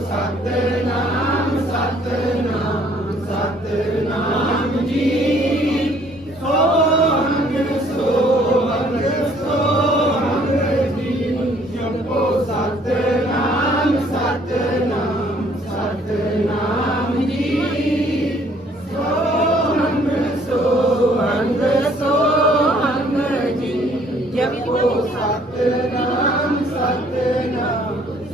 ਸਤਨਾਮ ਸਤਨਾਮ ਸਤਨਾਮ ਜੀ ਸੋਹੰਗ ਸੋਹੰਗ ਸੋਹੰਗ ਜੀ ਜਪੋ ਸਤਨਾਮ ਸਤਨਾਮ ਸਤਨਾਮ ਜੀ ਸੋਹੰਗ ਸੋਹੰਗ ਸੋਹੰਗ ਜੀ ਜਪੋ ਸਤਨਾਮ ਸਤਨਾਮ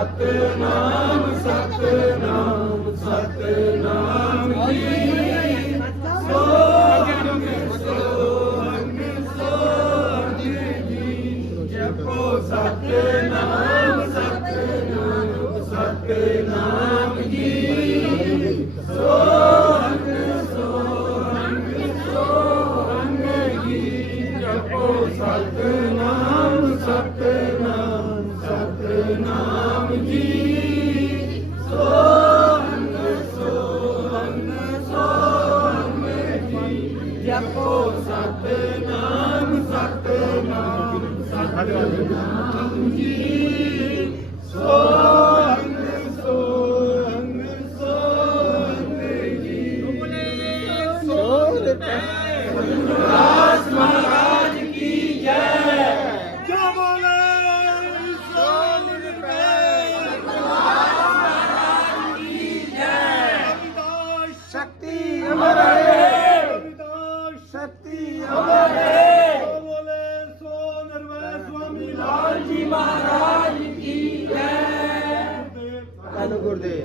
ਸਤਨਾਮ ਸਤਨਾਮ ਸਤਨਾਮ ਜੀ। ਸੋਹੰਗ ਸੋਹੰਗ ਸੋਹੰਗ ਜੀ। ਜਪੋ ਸਤਨਾਮ ਸਤਨਾਮ ਸਤਨਾਮ ਜੀ। ਸੋਹੰਗ ਸੋਹੰਗ ਸੋਹੰਗ ਜੀ। ਜਪੋ ਸਤਨਾਮ ਜਪੋ ਸਤਨਾਮ ਸਤਨਾਮ ਸਤਨਾਮ ਜੀ ਸੋ ਅੰਗ ਸੋ ਅੰਗ ਸੋ ਅੰਗ ਜੀ ਤੁਮਨੇ ਸੋ ਦਿੱਤਾ ਗੁਰਦਾਸ ਮਹਾਰਾਜ ਸ਼ਕਤੀ ਅਮਰੇ ਬੋਲੇ ਸੋ ਨਿਰਵੈਰ ਸੁਆਮੀ ਲਾਲ ਜੀ ਮਹਾਰਾਜ ਕੀ ਜੈ। ਤਨ ਗੁਰਦੇ